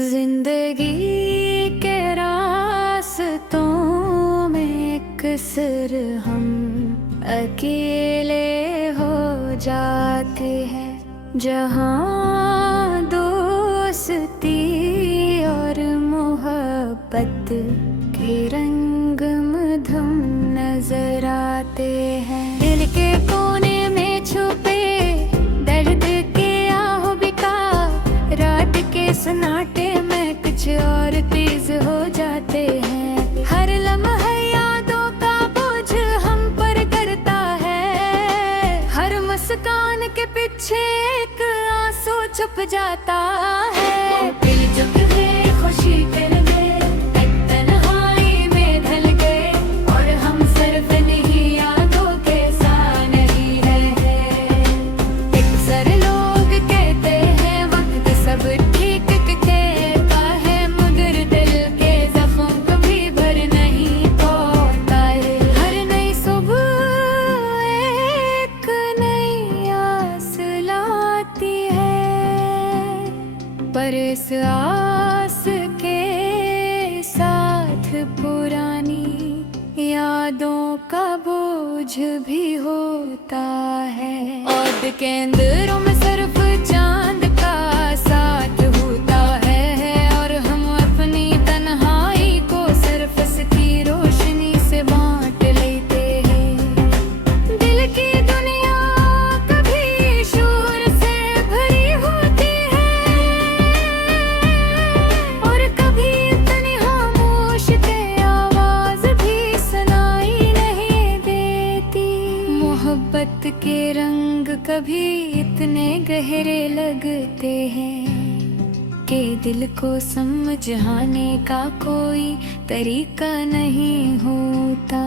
जिंदगी के रास्तों में अक्सर हम अकेले हो जाते हैं। जहाँ दोस्ती और मोहब्बत के रंग मधुम नजर आते हैं। दिल के कोने में छुपे दर्द के आहो बिका, रात के सन्नाटे में कुछ और तेज हो जाते हैं। हर लम्हा यादों का बोझ हम पर करता है, हर मुस्कान के पीछे एक आंसू छुप जाता है। दिल चुप है खुशी कर गए, एक तन्हाई में ढल गए, और हम सिर्फ नहीं यादों के साथ नहीं रहे। अक्सर लोग कहते हैं वक्त सब ठीक कहता है, मगर दिल के जख्म कभी भर नहीं पाता है। हर नई सुबह एक नई आस लाती है, पर इस आस के साथ पुरानी यादों का बोझ भी होता है। और के अंदरों में सिर्फ चांद का साथ होता है, और हम अपनी तन्हाई को सिर्फ इसकी रोशनी से बांट लेते हैं। दिल की दुनिया कभी शोर से भरी होती है, और कभी इतनी खामोश के आवाज भी सुनाई नहीं देती। मोहब्बत के रंग कभी इतने गहरे लगते हैं कि दिल को समझाने का कोई तरीका नहीं होता।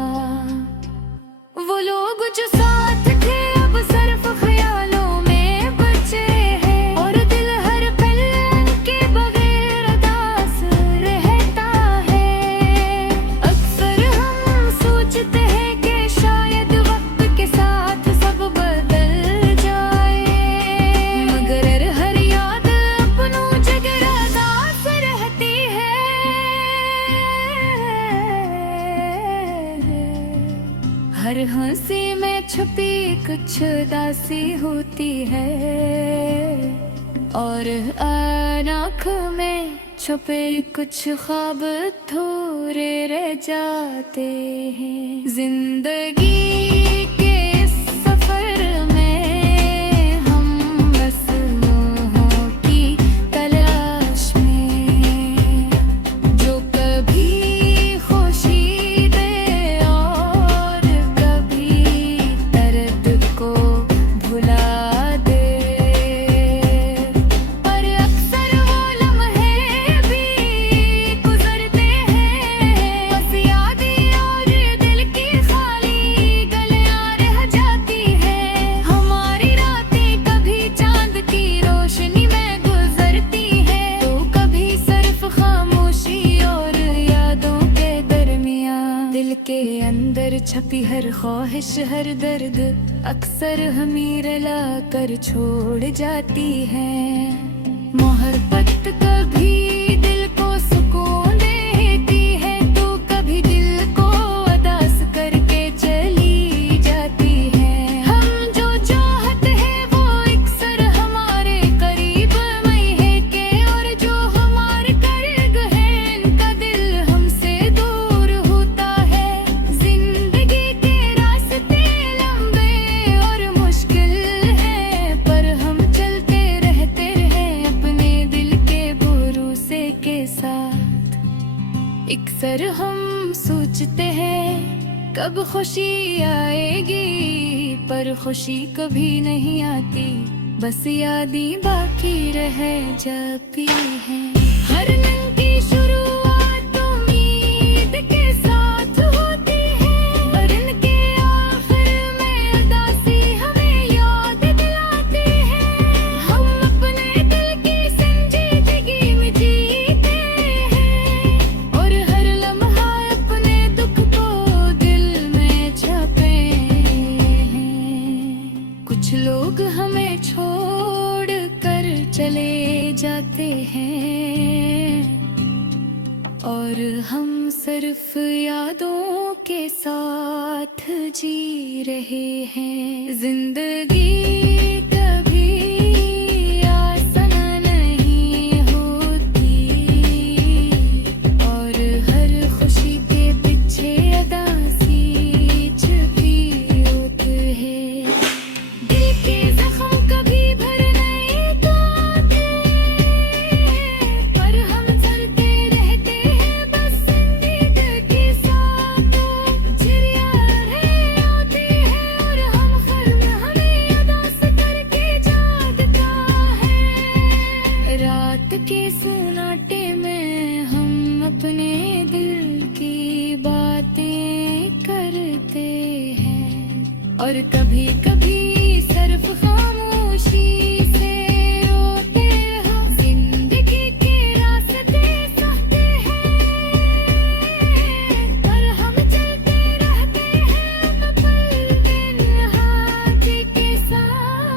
वो लोग जो साथ थे अब सिर्फ ख्यालों में बचे हैं, और दिल हर पल के बगैर उदास रहता है। अक्सर हम सोचते हैं कि शायद वक्त के साथ सब बदल जाए, मगर हर याद अपनों जगह उदास रहती है। हर हंसी में छुपी कुछ उदासी होती है, और आँख में छुपे कुछ ख्वाब थोड़े रह जाते हैं। जिंदगी के इस सफर में हम बस मोहों की तलाश में, जो कभी खुशी दे और कभी दर्द को भुला दे। पर अक्सर वो लम्हे भी गुजरते हैं, बस यादें और दिल की खाली गलियां रह जाती हैं। हमारी रातें कभी चांद की रोशनी में गुजरती हैं, तो कभी सिर्फ खामोशी और यादों के दरमियां। दिल के अंदर छपी हर ख्वाहिश हर दर्द अक्सर हमें रुला कर छोड़ जाती है। मोहब्बत कभी दिल को सुकून देती है, तो कभी दिल को उदास करके चली जाती है। हम जो चाहते हैं वो अक्सर हमारे करीब नहीं है के, और जो हमारे करीब है इनका दिल हमसे दूर होता है। जिंदगी के रास्ते लंबे और मुश्किल हैं, पर हम चलते रहते हैं अपने दिल के भरोसे के साथ। अक्सर हम सोचते हैं कब खुशी आएगी, पर खुशी कभी नहीं आती, बस यादें बाकी रह जाती हैं। हर नंगी शुरुआत उम्मीद के साथ होती है, और इनके आखिर में उदासी हमें याद दिलाती है। हम अपने दिल की संजीदगी में जीते हैं, और हर लम्हा अपने दुख को दिल में छपे हैं। कुछ लोग हमें छोड़ कर चले जाते हैं, और हम सिर्फ यादों के साथ जी रहे हैं। जिंदगी कभी आसान नहीं होती और हर खुशी के पीछे उदासी छुपी होती है। दिल के जख्म कभी भर नहीं पाते पर हम चलते रहते हैं बस संगीत के साथ। चिड़िया आती है और हम खर्म हमें उदास करके जागता है। रात के सन्नाटे में हम अपने दिल की बातें करते हैं और कभी कभी सिर्फ खामोशी से रोते हैं। जिंदगी के रास्ते सहते हैं पर हम चलते रहते हैं पल दिन हाथी के साथ।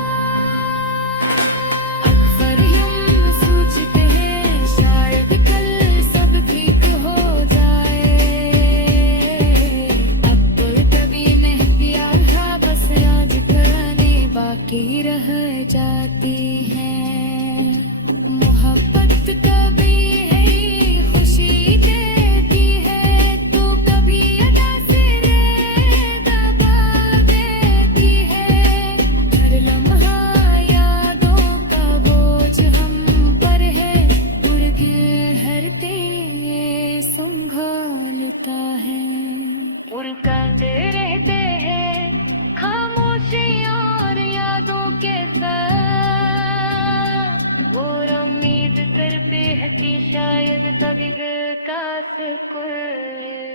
अक्सर हम सोचते हैं शायद कल सब ठीक हो जाए। अब तो कभी नहीं किया था बस आज कराने बाकी रह जाती हैं। मोहब्बत कभी है खुशी देती है तो कभी अदा से दबा देती है। हर लम्हा यादों का बोझ हम पर है हरते संभालता है। उड़काते रहते हैं खामोशियाँ और यादों के साथ। और उम्मीद करते हैं कि शायद कभी दिल का सुकून